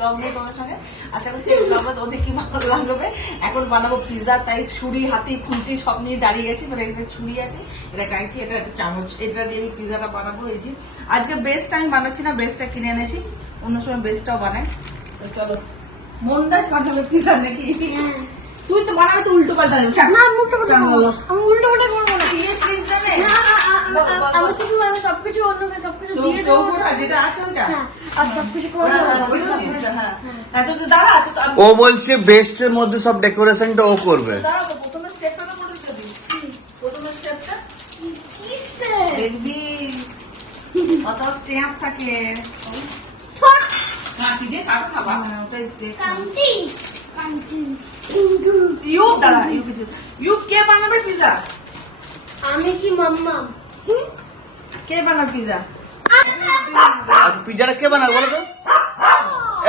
Blog নিয়ে তোমাদের সঙ্গে। আশা করছি এই ব্লগটা তোমাদের কি ভালো লাগবে। এখন বানাবো পিজা, তাই ছুরি হাতি খুন্তি সব নিয়ে দাঁড়িয়ে গেছি। মানে একটা ছুরি আছে, এটা কাঁচি, এটা একটা চামচ, এটা দিয়ে আমি পিজাটা বানাবো। এই যে আজকে বেস্ট আমি বানাচ্ছি না, বেস্টটা কিনে এনেছি, অন্য সময় বেস্টটাও বানাই। তো চলো, মন্দাজ বানাবে পিজা নাকি? তুই তো বানাবে তো উল্টো পাল্টা দেবে। না উল্টো পাল্টা করবো, আমি উল্টো পাল্টা করবো না। এই পিজা নে আমি শুধু আমি সবকিছু অন্য সবকিছু দিয়ে দেবো, যেটা আছে ওটা, হ্যাঁ, আর সবকিছু করে ও বলছে বেস্টের মধ্যে সব ডেকোরেশনটা ও করবে। প্রথমে স্টেপটা তো করে দিবি। প্রথমে স্টেপটা কি স্টেপ? দেখবি কত স্টেপ থাকে। কাঁচি দিয়ে কাটো না বাবা, ওটাই দেখ। কান্তি কান্তি ইউব দাঁড়া, ইউব কে বানাবে পিজা? আমি কি মাম্মা? কে বানাবে পিজা? আচ্ছা পিজাটা কে বানাবে বলো তো?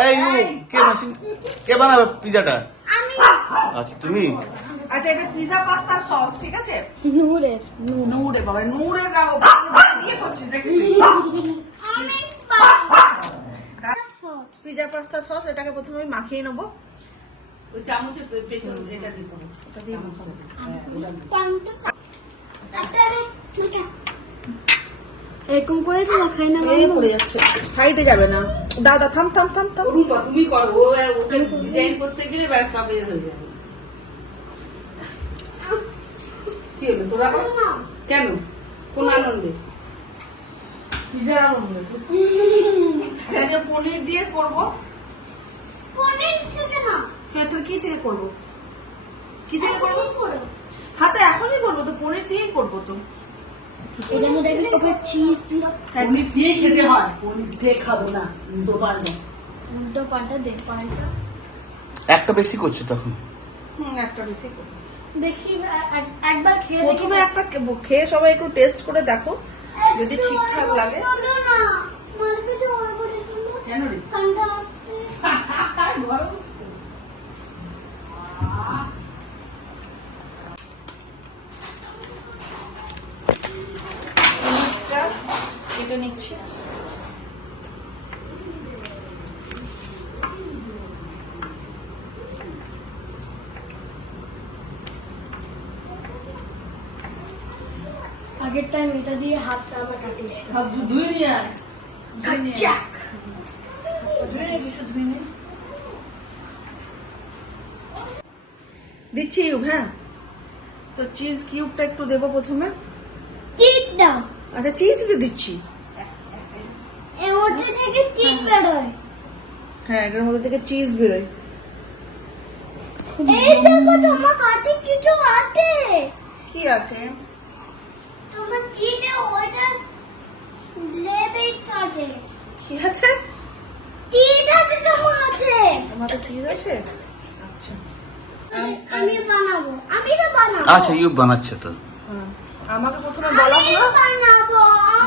এই কে বানাবে পিজাটা? আমি। আচ্ছা তুমি। আচ্ছা এটা পিজা পাস্তার সস, ঠিক আছে? নূরের নূরে বাবা, নূরের দিয়ে করছিস দেখি। আমি পিজা পাস্তা সস, এটাকে প্রথমে আমি মাখিয়ে নেবো। ওই চামচের পেছনে এটা দিয়ে দেবো, এটা দিয়ে মাখাবো। এরকম করে তো খাই না, এই পড়ে যাচ্ছে, সাইডে যাবে না। দাদা থাম থাম থাম থাম। তুমি করো, ওকে ডিজাইন করতে গেলে ব্যাস সব হয়ে যাবে। কি হলো তোরা কেন? কোন আনন্দে? পিজার আনন্দে। পনির দিয়ে করবো। পনির থেকে না, কি থেকে করবো? কি থেকে করবো? হাতে এখনই করবো তো, পনির দিয়েই করবো তো। এটার মধ্যে ওপরে চিজ দিয়ে পনির দিয়ে খেতে হয়, পনির দিয়ে খাবো না, উল্টো পাল্টা। উল্টো পাল্টা দে পাল্টা। একটা বেশি করছে তখন। একটা বেশি করবো। দেখি একবার খেয়ে দেখি। প্রথমে একটা খেয়ে সবাই একটু টেস্ট করে দেখো, যদি ঠিকঠাক লাগে। কেন রে? কেটে নিচ্ছি। আগের টাইম এটা দিয়ে হাতটা আবার কাটিয়েছি। ধুয়ে নিয়ে আয়। যাক দিচ্ছি ইউব। হ্যাঁ তো চিজ কিউবটা একটু দেবো প্রথমে। চিজ দাও। আচ্ছা চিজ তো দিচ্ছি। এর মধ্যে থেকে চিজ বেরোয়। হ্যাঁ এটার মধ্যে থেকে চিজ বেরোয়। এই দেখো তোমার হাতে কিছু আছে। কি আছে? তোমার চিজে ওইটা লেবেই আছে। কি আছে? চিজ আছে তোমার হাতে। আমার চিজ আছে। আচ্ছা আমি বানাবো, আমি তো বানাবো। আচ্ছা ইউব বানাচ্ছে তো। আমাকে প্রথমে বলা আমি হলো বানাবো,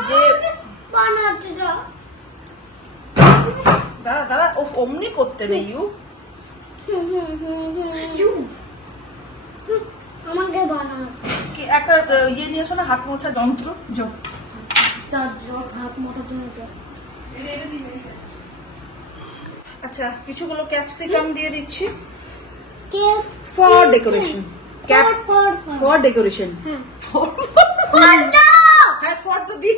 যে বানাতে দাও। দাঁড়া দাঁড়া, ও অমনি করতে নেই ইউ। আমাকে বানাও। কি একটা ইয়ে নিয়ে আসো না, হাত মোছা যন্ত্র। হাত মোটার জন্য আচ্ছা কিছুগুলো ক্যাপসিকাম দিয়ে দিচ্ছি keep for decoration. For decoration. হ্যাঁ হ্যাঁ ফর তো দি।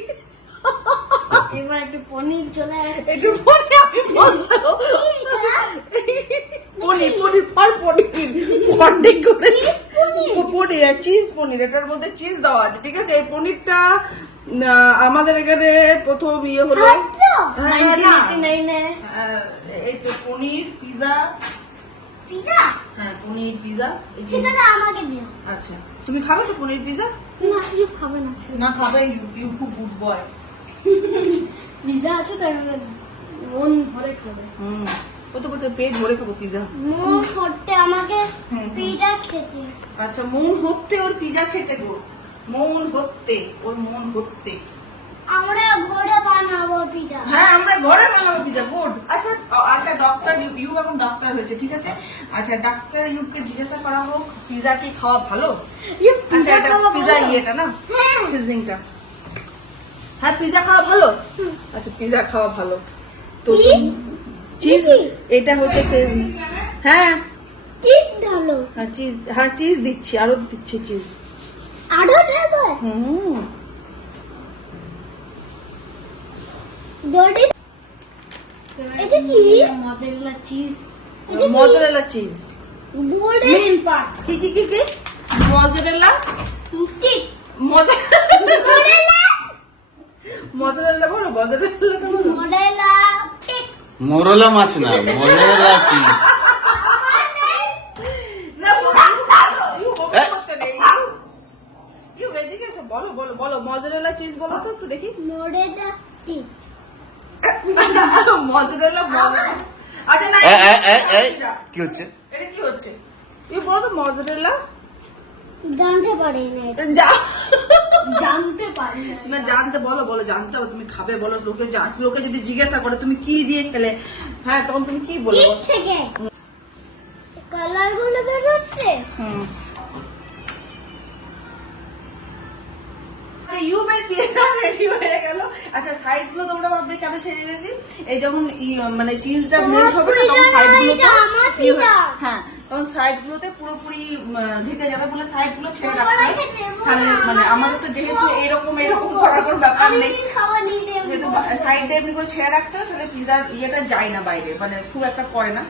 এবার একটু পনির চলে আসছে। একটু পরে আমি বলবো। Paneer paneer for paneer for decoration. Paneer আর চিজ পনির, এটার মধ্যে চিজ দেওয়া আছে, ঠিক আছে? এই পনিরটা আমাদের এখানে প্রথম ইয়ে হলো। এই তো পনির পিজা। পিজা? হ্যাঁ পনির পিজা। ঠিক আছে আমাকে দিও। আচ্ছা তুমি খাবে তো পনির পিজা? না ইউ খাবে না। না খাবে, ইউ খুব গুড বয়। পিজা আছে তাই মন ভরে খাবে। ও তো বলছে পেট ভরে খাবো পিজা। মন ভরতে আমাকে পিজা খেতে। আচ্ছা মন হতে ওর পিজা খেতে গো, মন হতে ওর মন হতে। আমরা ঘরে বানাবো পিজা। হ্যাঁ আমরা ঘরে বানাবো পিজা, গুড। আচ্ছা আচ্ছা ডক্টর ইউ এখন ডক্টর হয়েছে, ঠিক আছে? আচ্ছা ডাক্তার ইউকে জিজ্ঞাসা করা হোক পিজা কি খাওয়া ভালো? আচ্ছা এটা পিজা ইয়েটা না, সিজনিংটা। হ্যাঁ পিজা খাওয়া ভালো। আচ্ছা পিজা খাওয়া ভালো তো চিজ এটা হচ্ছে হ্যাঁ ঠিক ঢালো হ্যাঁ চিজ দিচ্ছি, আরো দিচ্ছি চিজ। আরো ঢালো দড়ি। এটা কি মজেরেলা চিজ? মজেরেলা চিজ বোর্ডে মেইন পার্ট। কি কি কি কি মজেরেলা ঠিক মজেরেলা মজেরেলা বলো, মজেরেলাটা বলো। মডেলা ঠিক মোরলা মাছ না, মোরলা চিজ। না বলো, ইউ করতে নেই। ইউ বেজি গেছো, বলো বলো বলো মজেরেলা চিজ বলো তো একটু দেখি। মডেলা ঠিক মজেরেলা আচ্ছা না কি হচ্ছে? এটা কি হচ্ছে? ইউ বলো তো মজেরেলা। জানতে পারি না এটা। জানতে পারি না জানতে বলো, বলো জানতে হবে, তুমি খাবে বলো। লোকে যদি জিজ্ঞাসা করে তুমি কি দিয়ে খেলে, হ্যাঁ তখন তুমি কি বলবো? ঠিক থেকে কালার গুলো বের হচ্ছে। ইউবের পিজা রেডি হয়ে গেল। আচ্ছা সাইড গুলো তোমরা ভাববে কেন ছেড়ে গেছি? এই যখন মানে চিজটা মেল্ট হবে না তখন সাইড গুলোতে, হ্যাঁ তখন সাইড গুলোতে পুরোপুরি ঢেকে যাবে বলে সাইড গুলো ছেড়ে রাখতে হয়। তাহলে মানে আমাদের তো যেহেতু এরকম করার কোনো ব্যাপার নেই, যেহেতু সাইডটা এমনি করে ছেড়ে রাখতে হয়, তাহলে পিজার ইয়েটা যায় না বাইরে, মানে খুব একটা পড়ে না,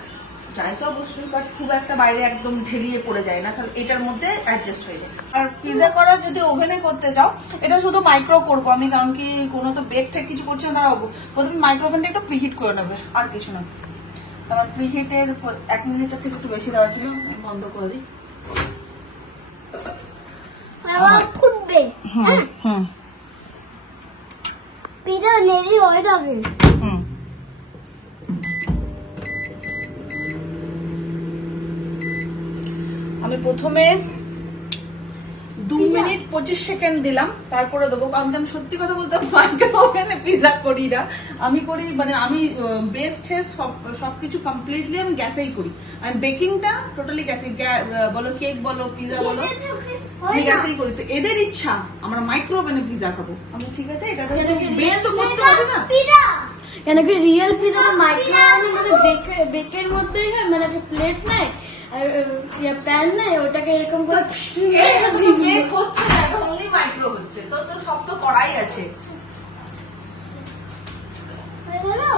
যায় তো অবশ্যই বাট খুব একটা বাইরে একদম ঢেলিয়ে পড়ে যায় না, তাহলে এটার মধ্যে অ্যাডজাস্ট হয়ে যায়। আর পিজা করা যদি ওভেনে করতে যাও, এটা শুধু মাইক্রো করবো আমি, কারণ কি কোনো তো বেক টেক কিছু করছি না, তারা প্রথমে মাইক্রো ওভেনটা একটু প্রিহিট করে নেবে, আর কিছু না। তোমার প্রিহিটের 1 মিনিটের থেকে একটু বেশি দেওয়া ছিল, আমি বন্ধ করে দিই। আবার ফুটবে। হুম পিঠা নেড়ে হয়ে যাবে। হুম আমি প্রথমে 2 মিনিট 25 সেকেন্ড দিলাম, তারপরে দেবো, কারণ আমি সত্যি কথা বলতে মাইক্রো ওভেনে পিজা করি না, আমি করি মানে আমি বেস্ট সবকিছু কমপ্লিটলি আমি গ্যাসেই করি। আমি বেকিংটা টোটালি গ্যাসে, বলো কেক বলো পিজা বলো আমি গ্যাসেই করি। তো এদের ইচ্ছা আমরা মাইক্রো ওভেনে পিজা খাবো, আমি ঠিক আছে এটা বেক তো করতে হবে না। কেন কি রিয়েল পিজা মাইক্রো মানে বেকের মধ্যেই হয়, মানে একটা প্লেট নেয় আর প্যান নেয়, ওটাকে এরকম করে কেক হচ্ছে না, এটা অনলি মাইক্রো হচ্ছে, তো তো সব তো করাই আছে।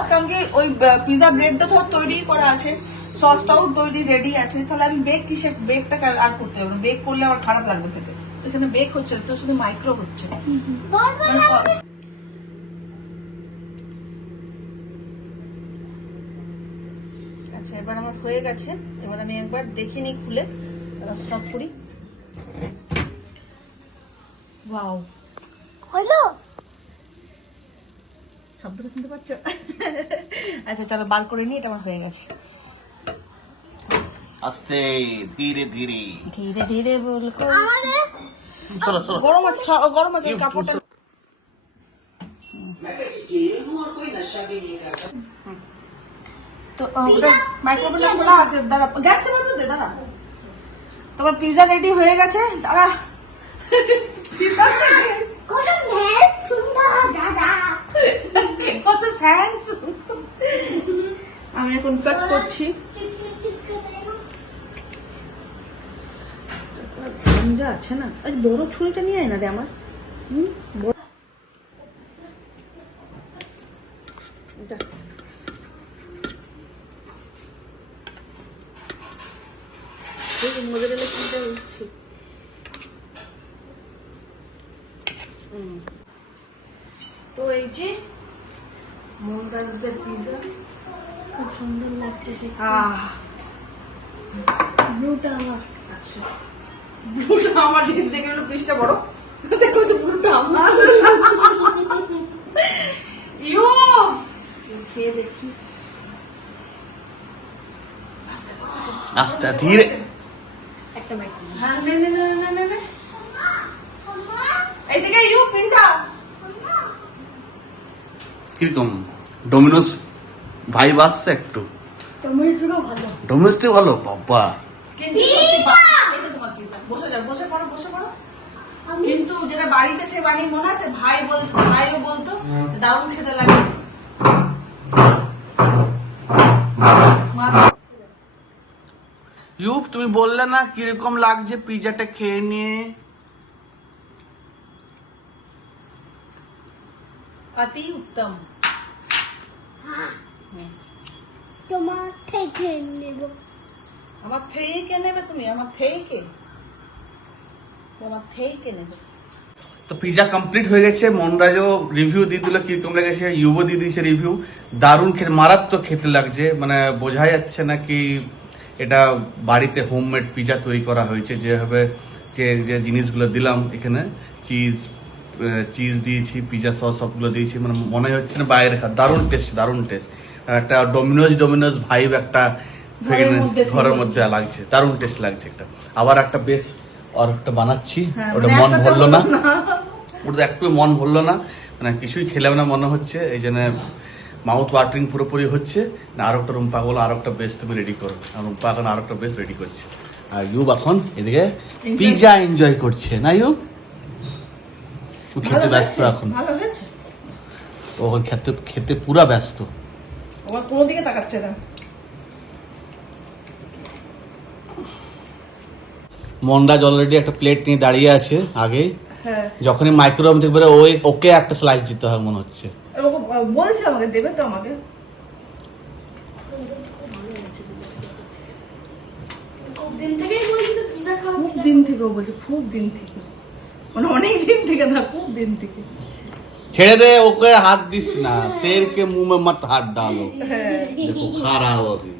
কারণ কি ওই পিজা ব্রেডটা তো তৈরি করা আছে, সসটাও তৈরি রেডি আছে, তাহলে আমি বেকটা আর করতে হবে না, বেক করলে আমার খারাপ লাগবে খেতে। এখানে বেক হচ্ছে তো শুধু মাইক্রো হচ্ছে। আচ্ছা এবার আমার হয়ে গেছে, এবার আমি একবার দেখে নিই খুলে, স্টপ করি। ওয়াও হলো শব্দটা শুনতে পাচ্ছ? আচ্ছা চলো বার করে নিই, এটা আমার হয়ে গেছে। আস্তে ধীরে ধীরে ধীরে ধীরে বল চলো চলো। গরম আছে, গরম আছে কাপড়টা। তো মাইক্রোওভেনটা খোলা আছে, দাঁড়া গ্যাসটা বন্ধ দে, দাঁড়া। তোমার পিজা রেডি হয়ে গেছে, দাঁড়া। কত স্যান্ড। আমি এখন কাট করছি। যা আছে না, আজ বড় ছুরিটা নিয়ে আয় না রে আমার। মজারেলা চিন্তা হচ্ছে। তো এই যে মন্দাজদের পিজা খুব সুন্দর লাগছে। ব্লুটা আমার। আচ্ছা ব্লুটা আমার জিনিস দেখে হলো পৃষ্ঠা বড়, দেখো তো ব্লুটা আমার। ইউ খেয়ে দেখি। আস্তে ধীরে। একটা মাইক্রো, হ্যাঁ নে নে নে নে নে নে, এইদিকে ইউ পিজা। কিরকম ডোমিনোস ভাইব আসছে একটু? টমেটো থেকেও ভালো। ডোমিনোস থেকে ভালো বাবা। কিন্তু এটা তোমার পিজা, বসে যাও, বসে পড়ো বসে পড়ো। কিন্তু যেটা বাড়িতে সে বাড়ি মনে আছে, ভাইও বলতো দারুণ খেতে লাগে। ইউব তুমি বললে না কিরকম লাগছে পিজাটা খেয়ে নিয়ে? অতি উত্তম। তোমার থেকে নেব। আমার থেকে নেবে তুমি? আমার থেকে নেবে। তো পিজা কমপ্লিট হয়ে গেছে। মনরাজও রিভিউ দিয়ে দিল কিরকম লেগেছে, ইউবও দিয়ে দিয়েছে রিভিউ। দারুণ খেতে, মারাত্মক খেতে লাগছে, মানে বোঝা যাচ্ছে না কি এটা বাড়িতে হোমমেড পিজা তৈরি করা হয়েছে। যেভাবে যে জিনিসগুলো দিলাম এখানে, চিজ দিয়েছি, পিজা সস সবগুলো দিয়েছি, মানে মনে হচ্ছে না বাইরে দারুণ টেস্ট, দারুণ টেস্ট। একটা ডোমিনোজ ভাইব একটা ঘরের মধ্যে লাগছে, দারুণ টেস্ট লাগছে একটা। আবার একটা বেশ আর একটা বানাচ্ছি, ওটা মন ভরলো না, ওটা একটু মন ভরলো না, মানে কিছুই খেলাম না মনে হচ্ছে, এই জন্য মাউথ ওয়াটারিং পুরোপুরি হচ্ছে না। আর একটা রুম্পা বলো আর একটা বেস তুমি রেডি করো, আর রুম্পা এখন আর একটা বেস রেডি করছে, আর ইউব এখন এদিকে পিজা এনজয় করছে না ইউব? ও খেতে ব্যস্ত এখন, ভালো হয়েছে। ও এখন খেতে পুরা ব্যস্ত। আমার কোনো দিকে তাকাচ্ছে না। মনরাজ অলরেডি একটা প্লেট নিয়ে দাঁড়িয়ে আছে আগে। হ্যাঁ, যখনই মাইক্রোওয়েভ দেখবে ওকে একটা স্লাইস দিতে হয় মনে হচ্ছে। বলছে আমাকে দেবে তো আমাকে। খুব দিন থেকেই বলছি তো পিজা খাবো। খুব দিন থেকে ও বলছে, খুব দিন থেকে, মানে অনেক দিন থেকে না, খুব দিন থেকে। ছেড়ে দে ওকে, হাত দিস না, शेर के मुंह में मत हाथ डालो, হ্যাঁ, देखो खा रहा हो अभी।